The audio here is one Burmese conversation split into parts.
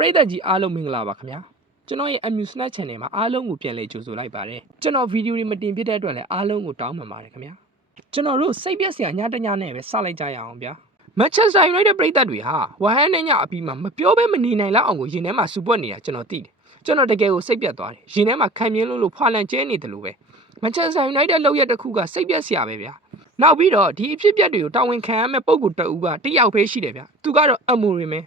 ပရိသတ်ကြီးအားလုံးမင်္ဂလာပါခင်ဗျာကျွန်တော်ရဲ့ Amusement Channel မှာအားလုံးကိုပြန်လည်ကြိုဆိုလိုက်ပါတယ်ကျွန်တော်ဗီဒီယိုတွေမတင်ဖြစ်တဲ့အတွက်လည်းအားလုံးကိုတောင်းပန်ပါတယ်ခင်ဗျာကျွန်တော်တို့စိတ်ပြက်စရာညတညနဲ့ပဲစလိုက်ကြရအောင်ဗျာ Manchester United ပရိသတ်တွေဟာဝဟန်နဲ့ညအပြီးမှာမပြောဘဲမနေနိုင်လောက်အောင်ကိုရင်ထဲမှာစူပွက်နေတာကျွန်တော်သိတယ်ကျွန်တော်တကယ်ကိုစိတ်ပြက်သွားတယ်ရင်ထဲမှာခံမြင်လို့လို့ဖွာလန်ကျဲနေတယ်လို့ပဲ Manchester United လောက်ရတစ်ခုကစိတ်ပြက်စရာပဲဗျာနောက်ပြီးတော့ဒီအဖြစ်အပျက်တွေကိုတာဝန်ခံရမယ့်ပုံကူတအူးကတစ်ယောက်ပဲရှိတယ်ဗျာသူကတော့အမိုရင်ပဲ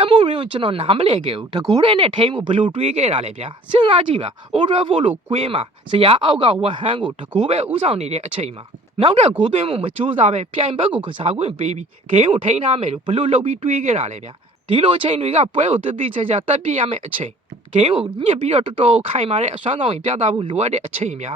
အမိုရင်ကိုကျွန်တော်နားမလည်ခဲ့ဘူးတကူးတဲ့နဲ့ထိမ့်မှုဘလို့တွေးခဲ့တာလဲဗျာစဉ်းစားကြည့်ပါအိုဒရဖို့လို့ကွင်းမှာဇရာအောက်ကဝဟန်းကိုတကူးပဲဥဆောင်နေတဲ့အချိန်မှာနောက်တဲ့ဂိုးသွင်းမှုမကြိုးစားပဲပြိုင်ဘက်ကိုကစားခွင့်ပေးပြီးဂိမ်းကိုထိန်းထားမယ်လို့ဘလို့လုပ်ပြီးတွေးခဲ့တာလဲဗျာဒီလိုအချိန်တွေကပွဲကိုတည်တည်ချာချာတက်ပြစ်ရမယ့်အချိန်ဂိမ်းကိုညှစ်ပြီးတော့တော်တော်ခိုင်မာတဲ့အစွမ်းဆောင်ရင်ပြသဖို့လိုအပ်တဲ့အချိန်ဗျာ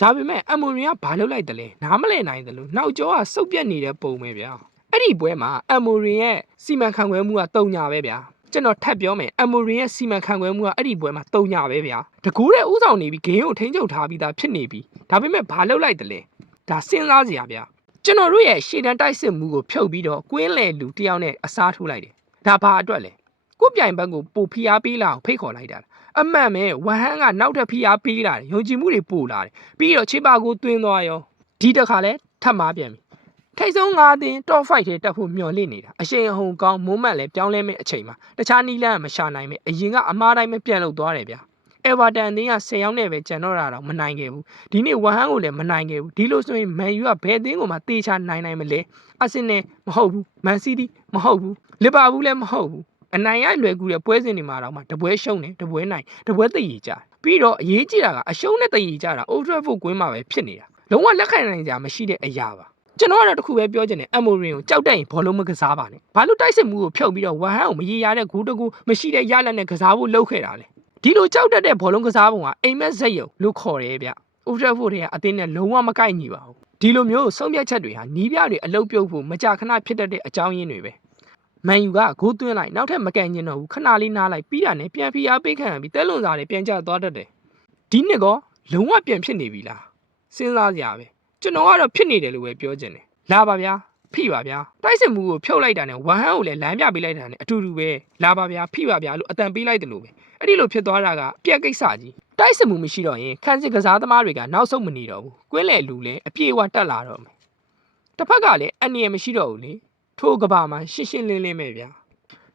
ဒါပေမဲ့အမိုရင်ကဘာလုပ်လိုက်တယ်လဲနားမလည်နိုင်တယ်လို့နောက်ကျောကစုပ်ပြတ်နေတဲ့ပုံပဲဗျာ အဲ့ဒီပွဲမှာအမိုရင်ရဲ့စီမံခန့်ခွဲမှုကတုံညာပဲဗျာကျွန်တော်ထပ်ပြောမယ်အမိုရင်ရဲ့စီမံခန့်ခွဲမှုကအဲ့ဒီပွဲမှာတုံညာပဲဗျာတကူးတဲ့ဥဆောင်နေပြီးဂိမ်းကိုထိန်းချုပ်ထားပြီးသားဖြစ်နေပြီဒါပေမဲ့ဘာလုပ်လိုက်တယ်လဲဒါစဉ်းစားစရာဗျာကျွန်တော်တို့ရဲ့ရှေ့တန်းတိုက်စစ်မှုကိုဖြုတ်ပြီးတော့ကွင်းလေလူတယောက်နဲ့အစားထိုးလိုက်တယ်ဒါဘာအတွက်လဲကိုပြိုင်ဘက်ကိုပိုဖိအားပေးလာအောင်ဖိတ်ခေါ်လိုက်တာအမှန်ပဲဝဟန်းကနောက်ထပ်ဖိအားပေးလာတယ်ယုံကြည်မှုတွေပို့လာတယ်ပြီးတော့ချေပါကိုတွင်းသွားရောဒီတစ်ခါလဲထပ်မာပြန်ပြီ ထိတ်ဆုံး၅သင်း top 5ထဲတက်ဖို့မျှော်လင့်နေတာအရှိန်အဟုန်ကောင်းမိုးမတ်လည်းပြောင်းလဲမဲ့အချိန်မှာတခြားနီးလန်းကမရှာနိုင်မဲ့အရင်ကအမားတိုင်းပဲပြန်လုပ်သွားတယ်ဗျာအဲဗာတန်အသင်းက10ယောက်နဲ့ပဲကြံတော့တာတော့မနိုင်ခဲ့ဘူးဒီနေ့ဝဟန်းကိုလည်းမနိုင်ခဲ့ဘူးဒီလိုဆိုရင်မန်ယူကဘယ်အသင်းကိုမှတေချာနိုင်နိုင်မလဲအဆင်နဲ့မဟုတ်ဘူးမန်စီးတီးမဟုတ်ဘူးလီဗာပူးလည်းမဟုတ်ဘူးအနိုင်ရလွယ်ကူတဲ့ပွဲစဉ်တွေမှာတော့မှတပွဲရှုံးတယ်တပွဲနိုင်တပွဲသိရကြတယ်ပြီးတော့အရေးကြီးတာကအရှုံးနဲ့သိရကြတာ Old Trafford ကွင်းမှာပဲဖြစ်နေတာလုံးဝလက်ခံနိုင်ကြမရှိတဲ့အရာပါ ကျွန်တော်ကတော့တစ်ခုပဲပြောချင်တယ်အမိုရင်ကိုကြောက်တက်ရင်ဘောလုံးမကစားပါနဲ့ဘာလို့တိုက်စစ်မှုကိုဖြုတ်ပြီးတော့ဝဟန်ကိုမရေရတဲ့ဂိုးတကူမရှိတဲ့ရလက်နဲ့ကစားဖို့လုပ်ခဲ့တာလဲဒီလိုကြောက်တက်တဲ့ဘောလုံးကစားပုံကအိမ်မက်ဇက်ယုံလို့ခေါ်တယ်ဗျဥဒရဖို့တွေကအတင်းနဲ့လုံးဝမကိုက်ညီပါဘူးဒီလိုမျိုးဆုံးဖြတ်ချက်တွေဟာနီးပြတွေအလုတ်ပြုတ်ဖို့မကြာခဏဖြစ်တတ်တဲ့အကြောင်းရင်းတွေပဲမန်ယူကဂိုးသွင်းလိုက်နောက်ထပ်မကန်ကျင်တော့ဘူးခဏလေးနားလိုက်ပြီးတာနဲ့ပြန်ဖိအားပေးခံရပြီးတဲလွန်စားတွေပြန်ကျသွားတတ်တယ်ဒီနှစ်ကောလုံးဝပြန်ဖြစ်နေပြီလားစဉ်းစားကြရပဲ ကျွန်တော်ကတော့ဖြစ်နေတယ်လို့ပဲပြောချင်တယ်လာပါဗျာဖိပါဗျာတိုက်စစ်မှုကိုဖြုတ်လိုက်တာနဲ့ဝမ်ဟန်ကိုလည်းလမ်းပြပေးလိုက်တာနဲ့အတူတူပဲလာပါဗျာဖိပါဗျာလို့အတန်ပေးလိုက်တယ်လို့ပဲအဲ့ဒီလိုဖြစ်သွားတာကပြက်ကိစ္စကြီးတိုက်စစ်မှုမရှိတော့ရင်ခန်းစစ်ကစားသမားတွေကနောက်ဆုံးမနေတော့ဘူးကွင်းလေလူလည်းအပြေအဝတက်လာတော့မယ်တစ်ဖက်ကလည်းအန်ရမရှိတော့ဘူးလေထိုးကဘာမှာရှင်းရှင်းလင်းလင်းပဲဗျာ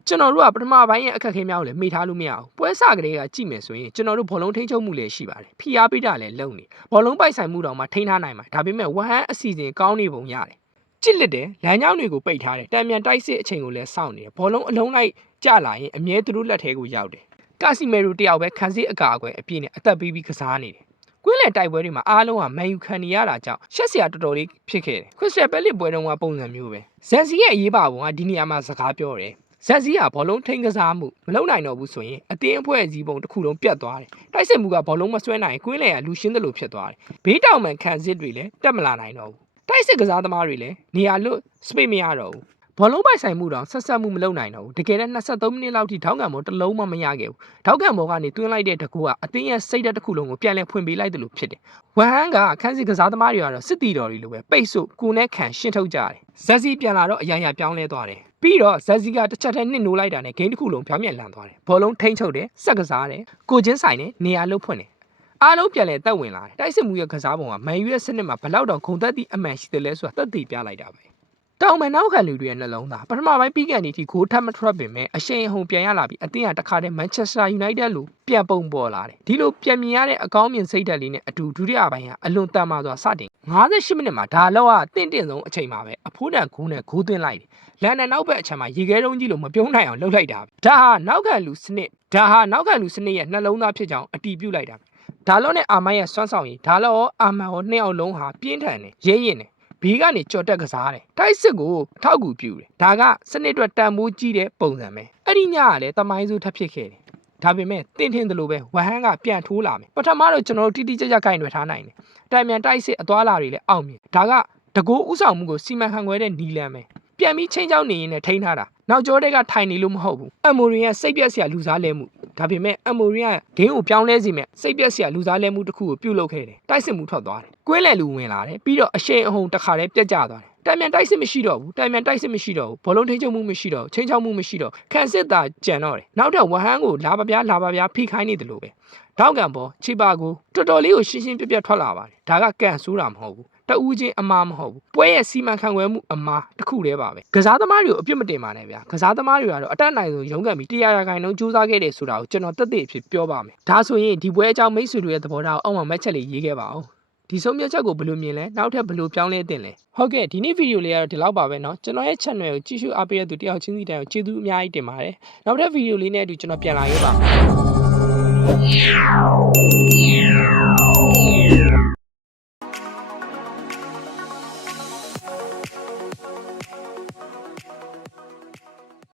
ကျွန်တော်တို့ကပထမပိုင်းရဲ့အခက်အခဲများကိုလည်းမေ့ထားလို့မရဘူးပွဲစကလေးကကြည့်မယ်ဆိုရင်ကျွန်တော်တို့ဘောလုံးထိန်းချုပ်မှုလည်းရှိပါတယ်ဖိအားပေးတာလည်းလုံနေဘောလုံးပိုက်ဆိုင်မှုတောင်မှထိန်းထားနိုင်မှာဒါပေမဲ့ဝဟန်အစီအစဉ်ကောင်းနေပုံရတယ်ကြစ်လက်တယ်လမ်းကြောင်းတွေကိုပိတ်ထားတယ်တံမြန်တိုက်စစ်အချိန်ကိုလည်းစောင့်နေတယ်ဘောလုံးအလုံးလိုက်ကြလာရင်အမြဲသူတို့လက်ထဲကိုရောက်တယ်ကာစီမဲရူတယောက်ပဲခန်းစစ်အကာအကွယ်အပြည့်နဲ့အသက်ပေးပြီးကစားနေတယ်ကွင်းလယ်တိုက်ပွဲတွေမှာအားလုံးကမန်ယူခံနေရတာကြောင့်ရှက်စရာတော်တော်လေးဖြစ်ခဲ့တယ်ခရစ်စတယ်ဘဲလစ်ပွဲတုန်းကပုံစံမျိုးပဲဇန်စီရဲ့အရေးပါပုံကဒီနေရာမှာစကားပြောတယ် ဇက်စီကဘောလုံးထိန်းကစားမှုမလုပ်နိုင်တော့ဘူးဆိုရင်အတင်းအဖွဲ့အစည်းပုံတစ်ခုလုံးပြတ်သွားတယ်။တိုက်စစ်မှုကဘောလုံးမဆွဲနိုင်ရင်ကွင်းလေကလူရှင်းတယ်လို့ဖြစ်သွားတယ်။ဘေးတောင်မှန်ခံစစ်တွေလည်းတက်မလာနိုင်တော့ဘူး။တိုက်စစ်ကစားသမားတွေလည်းနေရာလွတ်စပိတ်မရတော့ဘူး။ဘောလုံးပိုက်ဆိုင်မှုတောင်ဆက်ဆက်မှုမလုပ်နိုင်တော့ဘူး။တကယ်တော့23မိနစ်လောက်ထိထောက်ခံဘောတစ်လုံးမှမရခဲ့ဘူး။ထောက်ခံဘောကနေတွင်းလိုက်တဲ့တကူကအတင်းရဲ့စိတ်ဓာတ်တစ်ခုလုံးကိုပြန်လည်ဖွင့်ပေးလိုက်တယ်လို့ဖြစ်တယ်။ဝမ်ဟန်ကခန်းစစ်ကစားသမားတွေကတော့စစ်တီတော်တွေလိုပဲပိတ်ဆို့ကိုနဲ့ခံရှင်းထုတ်ကြတယ်။ဇက်စီပြန်လာတော့အရာရာပြောင်းလဲသွားတယ်။ ပြီးတော့ဇက်စီကတစ်ချက်တည်းနှစ်နိုးလိုက်တာနဲ့ဂိမ်းတစ်ခုလုံးပြောင်းပြန်လန်သွားတယ်ဘောလုံးထိမ့်ချုပ်တယ်စက်ကစားတယ်ကိုချင်းဆိုင်တယ်နေရာလုတ်ဖွင့်တယ်အားလုံးပြန်လဲတက်ဝင်လာတယ်တိုက်စစ်မှုရဲ့ကစားပုံကမန်ယူရဲ့စနစ်မှာဘလောက်တောင်ဂုံသက်သည့်အမှန်ရှိတယ်လဲဆိုတာသက်သေပြလိုက်တာပဲ တောင်မန်နောက်ခံလူတွေရဲ့နှလုံးသားပထမပိုင်းပြီးကန်ဒီထိဂိုးထပ်မထွက်ပင်မဲ့အရှိန်အဟုန်ပြန်ရလာပြီးအသင်းကတခါတည်းမန်ချက်စတာယူနိုက်တက်လိုပြန်ပုံပေါ်လာတယ်ဒီလိုပြန်မြင်ရတဲ့အကောင်းမြင်စိတ်ဓာတ်လေးနဲ့အတူဒုတိယပိုင်းကအလွန်တန်မာစွာစတင်58မိနစ်မှာဒါလောကတင့်တင့်ဆုံးအချိန်မှာပဲအဖိုးတန်ဂိုးနဲ့ဂိုးသွင်းလိုက်တယ်လန်ဒန်နောက်ဘက်အချက်မှာရေခဲတုံးကြီးလိုမပြုံးနိုင်အောင်လှုပ်လိုက်တာပဲဒါဟာနောက်ခံလူစနစ်ဒါဟာနောက်ခံလူစနစ်ရဲ့နှလုံးသားဖြစ်ကြောင်းအတီးပြုတ်လိုက်တာပဲဒါလောနဲ့အာမန်ရဲ့စွမ်းဆောင်ရည်ဒါလောရောအာမန်ရောနှစ်ယောက်လုံးဟာပြင်းထန်တယ်ရဲရင်တယ် ဘေးကနေကြော်တက်ကစားတယ်တိုက်စစ်ကိုအထောက်အကူပြုတယ်ဒါကစနစ်အတွက်တန်ဖိုးကြီးတဲ့ပုံစံပဲအဲ့ဒီညကလည်းတမိုင်းစုထပ်ဖြစ်ခဲ့တယ်ဒါပေမဲ့တင့်ထင်းတယ်လို့ပဲဝဟန်ကပြန်ထိုးလာမယ်ပထမတော့ကျွန်တော်တို့တိတိကျကျဂိုင်းတွေထားနိုင်တယ်တိုင်မြန်တိုက်စစ်အသွားလာတွေလည်းအောင်မြင်ဒါကတကူဥဆောင်မှုကိုစီမံခန့်ခွဲတဲ့နီလန်ပဲ ပြန်ပြီးချင်းချောင်းနေရင်လည်းထိန်းထားတာနောက်ကျောတဲ့ကထိုင်နေလို့မဟုတ်ဘူးအမိုရီရဲ့စိတ်ပြက်စရာလူစားလဲမှုဒါပေမဲ့အမိုရီရဲ့ဂိမ်းကိုပြောင်းလဲစီမဲ့စိတ်ပြက်စရာလူစားလဲမှုတစ်ခုကိုပြုတ်လုခဲ့တယ်တိုက်စစ်မှုထွက်သွားတယ်ကွင်းလဲလူဝင်လာတယ်ပြီးတော့အရှိန်အဟုန်တစ်ခါတည်းပြက်ကျသွားတယ်တိုင်မြန်တိုက်စစ်မရှိတော့ဘူးတိုင်မြန်တိုက်စစ်မရှိတော့ဘူးဘောလုံးထိန်းချုပ်မှုမရှိတော့ဘူးချင်းချောက်မှုမရှိတော့ဘူးခန့်စစ်တာကြံတော့တယ်နောက်ထပ်ဝဟန်းကိုလာပါဗျာလာပါဗျာဖိခိုင်းနေတယ်လို့ပဲတောက်ကံပေါ်ချိပါကိုတော်တော်လေးကိုရှင်းရှင်းပြပြထွက်လာပါတယ်ဒါကကန်ဆိုးတာမဟုတ်ဘူး တဦးချင်းအမားမဟုတ်ဘူးပွဲရဲ့စီမံခန့်ခွဲမှုအမားတစ်ခုတည်းပါပဲကစားသမားတွေကိုအပြစ်မတင်ပါနဲ့ဗျာကစားသမားတွေကတော့အတက်နိုင်ဆုံးရုန်းကန်ပြီးတရားရခိုင်လုံးစူးစမ်းခဲ့တယ်ဆိုတာကိုကျွန်တော်တက်တဲ့အဖြစ်ပြောပါမယ်ဒါဆိုရင်ဒီပွဲအကြောင်းမိတ်ဆွေတွေရဲ့သဘောထားကိုအောက်မှာမက်ချက်လေးရေးခဲ့ပါဦး ဒီဆုံးဖြတ်ချက်ကိုဘယ်လိုမြင်လဲနောက်ထပ်ဘယ်လိုပြောင်းလဲတင်လဲဟုတ်ကဲ့ဒီနေ့ဗီဒီယိုလေးကတော့ဒီလောက်ပါပဲเนาะကျွန်တော်ရဲ့ channel ကိုကြည့်ရှုအားပေးတဲ့သူတယောက်ချင်းစီတိုင်းကိုကျေးဇူးအများကြီးတင်ပါတယ်နောက်ထပ်ဗီဒီယိုလေးနဲ့အတူကျွန်တော်ပြန်လာခဲ့ပါမယ်